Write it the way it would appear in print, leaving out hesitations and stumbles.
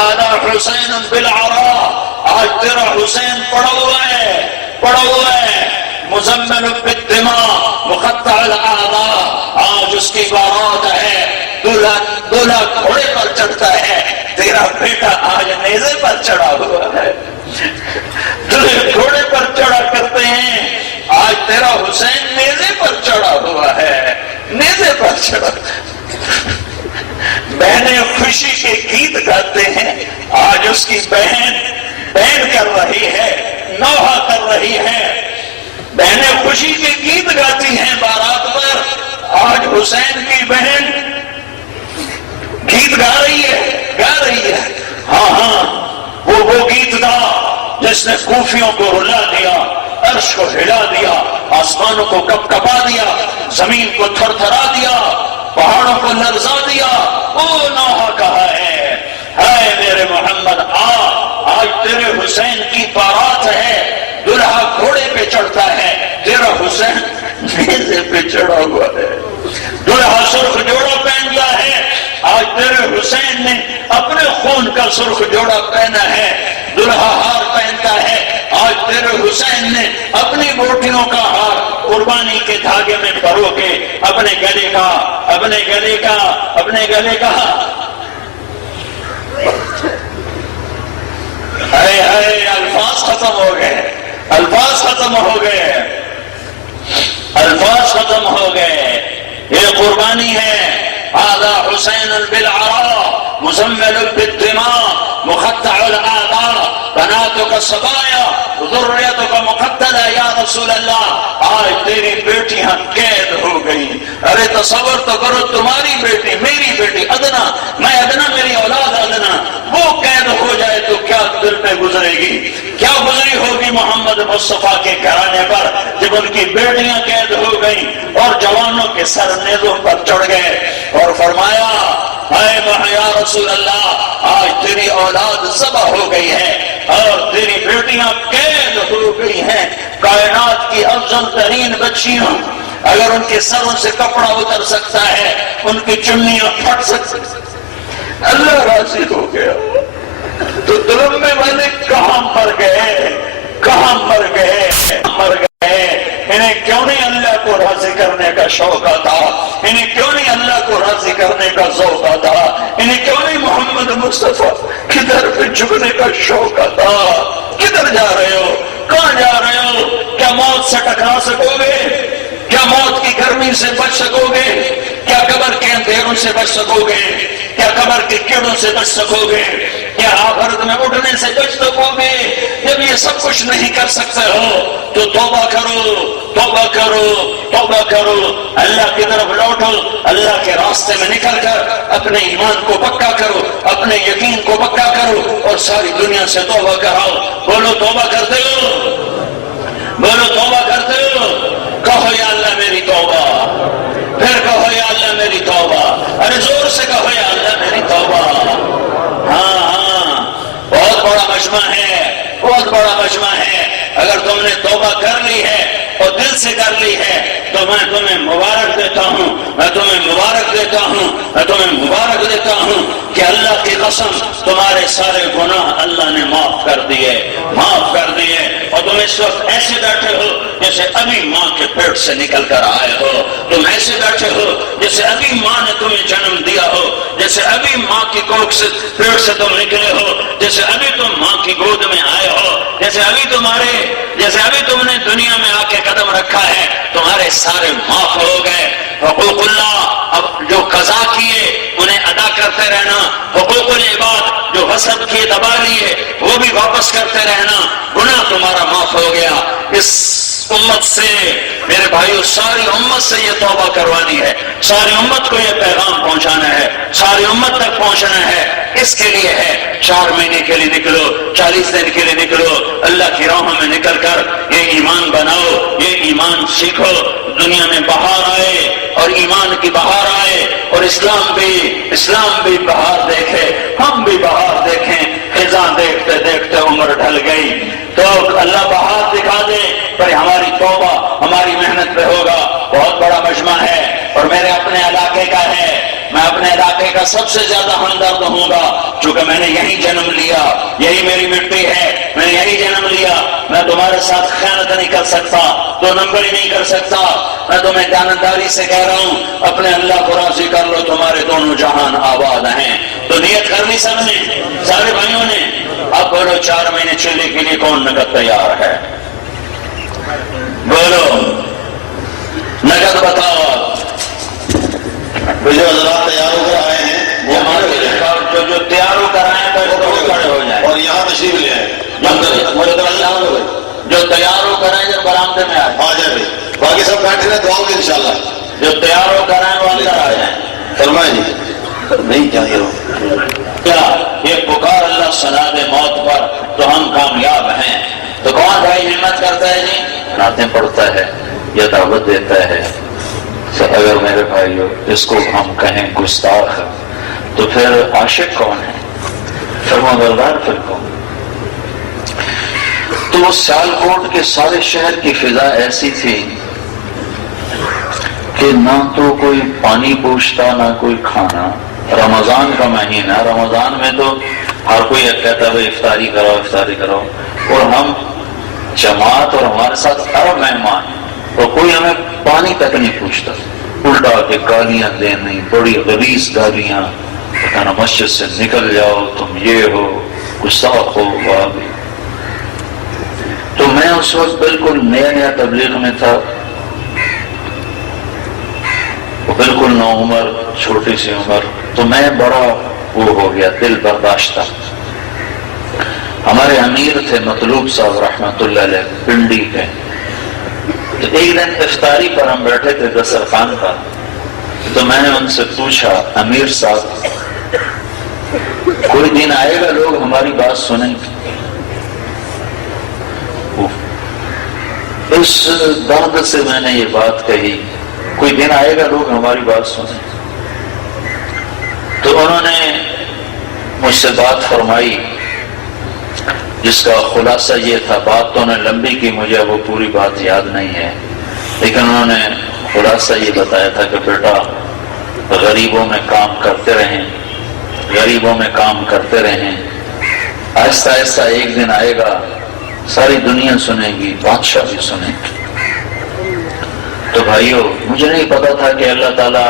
هذا حسین بالعراء، آج تیرا حسین پڑا ہوا ہے مزمل بالدماء مقطع الاعضاء، آج اس کی بارات ہے، دولہا گھوڑے پر چڑھتا ہے، تیرا بیٹا آج نیزے پر چڑھا ہوا ہے، دولہے گھوڑے پر چڑھا کرتے ہیں، آج تیرا حسین نیزے پر چڑھا ہوا ہے، نیزے پر چڑھا۔ بہنیں خوشی کے گیت گاتے ہیں، آج اس کی بہن کر رہی ہے، نوحہ کر رہی ہے، بہنیں خوشی کے گیت گاتی ہیں بارات پر، آج حسین کی بہن گیت گا رہی ہے۔ ہاں وہ گیت گا جس نے کوفیوں کو رلا دیا، عرش کو ہلا دیا، آسمانوں کو کپکپا دیا، زمین کو تھر تھرا دیا، پہاڑوں کو لرزا دیا۔ او نوحہ کہا ہے، اے میرے محمد آج تیرے حسین کی بارات ہے، دلہا گھوڑے پہ چڑھتا ہے، تیرا حسین نیزے پہ چڑھا ہوا ہے، دلہا سرخ جوڑا پہنتا ہے، آج تیرے حسین نے اپنے خون کا سرخ جوڑا پہنا ہے، دلہا ہار پہنتا ہے، آج تیرے حسین نے اپنی بوٹیوں کا ہار قربانی کے دھاگے میں پرو کے اپنے گلے کا الفاظ ختم ہو گئے، یہ قربانی ہے۔ هذا حسین بالعراء مزمل بالدماء مقطع الاعضاء بناتك صبايا ذريتك مقتلة یا رسول اللہ، آج تیری بیٹیاں قید ہو گئی۔ ارے تصور تو کرو، تمہاری بیٹی، میری بیٹی ادنا، میں ادنا، میری اولاد ادنا، وہ قید ہو جائے تو کیا دل میں گزرے گی، کیا گزری ہوگی محمد مصطفیٰ کے گھرانے پر جب ان کی بیٹیاں قید ہو گئیں اور جوانوں کے سر نیزوں پر چڑھ گئے، اور فرمایا اے یا رسول اللہ آج تیری اولاد ذبح ہو گئی ہے اور تیری بیٹیاں قید ہو گئی ہیں، کائنات کی افضل ترین بچیاں، اگر ان کے سروں سے کپڑا اتر سکتا ہے، ان کی چنیاں پھٹ سکتی، اللہ راضی ہو گیا۔ تو دلمے والے کہاں مر گئے، انہیں کیوں نہیں اللہ کو راضی کرنے کا شوق آتا، انہیں کیوں نہیں اللہ کو راضی کرنے کا ذوق آتا، انہیں کیوں نہیں محمد مصطفیٰ کی در پہ جھکنے کا شوق آتا؟ کدھر جا رہے ہو، کہاں جا رہے ہو؟ کیا موت سے ٹکرا سکو گے؟ کیا موت کی گرمی سے بچ سکو گے؟ کیا قبر کے اندھیروں سے بچ سکو گے؟ کیا قبر کے کیڑوں سے بچ سکو گے؟ کیا آخرت میں اٹھنے سے بچ سکو گے؟ جب یہ سب کچھ نہیں کر سکتے ہو تو توبہ کرو، اللہ کی طرف لوٹو، اللہ کے راستے میں نکل کر اپنے ایمان کو پکا کرو، اپنے یقین کو پکا کرو اور ساری دنیا سے توبہ کراؤ۔ بولو توبہ کرتے ہو، بولو توبہ کرتے ہو، کہو یا اللہ میری توبہ، پھر کہو یا اللہ میری توبہ، ارے زور سے کہو یا اللہ میری توبہ۔ ہاں بہت بڑا مجمع ہے، اگر تم نے توبہ کر لی ہے اور دل سے کر لی ہے تو میں تمہیں مبارک دیتا ہوں کہ اللہ کی قسم تمہارے سارے گناہ اللہ نے معاف کر دیے، اور تم اس وقت ایسے بیٹھے ہو جیسے ابھی ماں کے پیٹ سے نکل کر آئے ہو، تم ایسے بیٹھے ہو جیسے ابھی ماں نے تمہیں جنم دیا ہو، جیسے ابھی ماں کی کوکھ سے پیٹ سے تم نکلے ہو، جیسے ابھی تم ماں کی گود میں آئے ہو، جیسے ابھی تم نے دنیا میں آ کے قدم رکھا ہے، تمہارے سارے معاف ہو گئے۔ حقوق اللہ اب جو قضا کیے انہیں ادا کرتے رہنا، حقوق العباد جو غصب کیے دبا لیے وہ بھی واپس کرتے رہنا، گناہ تمہارا معاف ہو گیا۔ اس امت سے میرے بھائیو، ساری امت سے یہ توبہ کروانی ہے، ساری امت کو یہ پیغام پہنچانا ہے، ساری امت تک پہنچنا ہے۔ اس کے لیے ہے 4 مہینے کے لیے نکلو، 40 دن کے لیے نکلو، اللہ کی راہوں میں نکل کر یہ ایمان بناؤ، یہ ایمان سیکھو، دنیا میں بہار آئے اور ایمان کی بہار آئے اور اسلام بھی بہار دیکھے، ہم بھی بہار دیکھیں۔ خزاں دیکھتے دیکھتے عمر ڈھل گئی تو اللہ بہار دکھا دے، پر ہماری توبہ ہماری محنت پہ ہوگا۔ بہت بڑا مجمع ہے اور میرے اپنے علاقے کا ہے، میں اپنے علاقے کا کا سب سے زیادہ ہمدرد ہوں گا، چونکہ میں نے یہی جنم لیا، یہی میری مٹی ہے، میں نے یہی جنم لیا، میں تمہارے ساتھ خیانت نہیں کر سکتا، دو نمبری نہیں کر سکتا، میں تمہیں دیانتداری سے کہہ رہا ہوں اپنے اللہ کو راضی کر لو، تمہارے دونوں جہان آباد ہیں۔ تو نیت کر لی سب نے، سارے بھائیوں نے؟ اب بولو 4 مہینے چلے کے لیے کون نقد تیار ہے؟ بولو نقد بتاؤ۔ جو حضرات تیار ہو کر آئے ہیں وہ جو تیار ہو کر آئے ہیں تو کھڑے ہو جائیں اور یہاں تشریف لے آئے، جو تیار ہو کر آئے جب برآمدے میں آئے آ جائے بھائی، باقی سب بیٹھے رہے دعاؤں گے انشاءاللہ۔ جو تیار ہو کر آئے وہ اندر آ جائیں۔ فرمائیں جی۔ نہیں کیا یہ کیا یہ پکار اللہ سنا دے موت پر تو ہم کامیاب ہیں؟ تو کون بھائی ہمت کرتا ہے جی؟ نعتیں پڑھتا ہے یا دعوت دیتا ہے، تو اگر میرے بھائیو اس کو ہم کہیں گستاخ تو پھر عاشق کون ہے؟ فرمانبردار پھر کون؟ تو سیالکوٹ کے سارے شہر کی فضا ایسی تھی کہ نہ تو کوئی پانی پوچھتا نہ کوئی کھانا۔ رمضان کا مہینہ، رمضان میں تو ہر کوئی کہتا ہے افطاری کرو افطاری کرو، اور ہم جماعت اور ہمارے ساتھ ارب مہمان، اور کوئی ہمیں پانی تک نہیں پوچھتا، الٹا کے گالیاں دینی، بڑی غلیظ گالیاں، کہنا مسجد سے نکل جاؤ تم یہ ہو، گستاخ ہو۔ تو میں اس وقت بالکل نیا تبلیغ میں تھا، بالکل نو عمر، چھوٹی سی عمر، تو میں بڑا وہ ہو گیا، دل برداشتہ۔ ہمارے امیر تھے مطلوب صاحب رحمت اللہ علیہ پنڈی کے، تو ایک دن افطاری پر ہم بیٹھے تھے دسترخوان پر، تو میں نے ان سے پوچھا امیر صاحب کوئی دن آئے گا لوگ ہماری بات سنیں گے؟ اس درد سے میں نے یہ بات کہی، کوئی دن آئے گا لوگ ہماری بات سنیں؟ تو انہوں نے مجھ سے بات فرمائی جس کا خلاصہ یہ تھا، بات تو انہیں لمبی کی، مجھے وہ پوری بات یاد نہیں ہے، لیکن انہوں نے خلاصہ یہ بتایا تھا کہ بیٹا غریبوں میں کام کرتے رہیں، غریبوں میں کام کرتے رہیں، آہستہ آہستہ ایک دن آئے گا ساری دنیا سنے گی، بادشاہ بھی سنے گی۔ تو بھائیو مجھے نہیں پتا تھا کہ اللہ تعالیٰ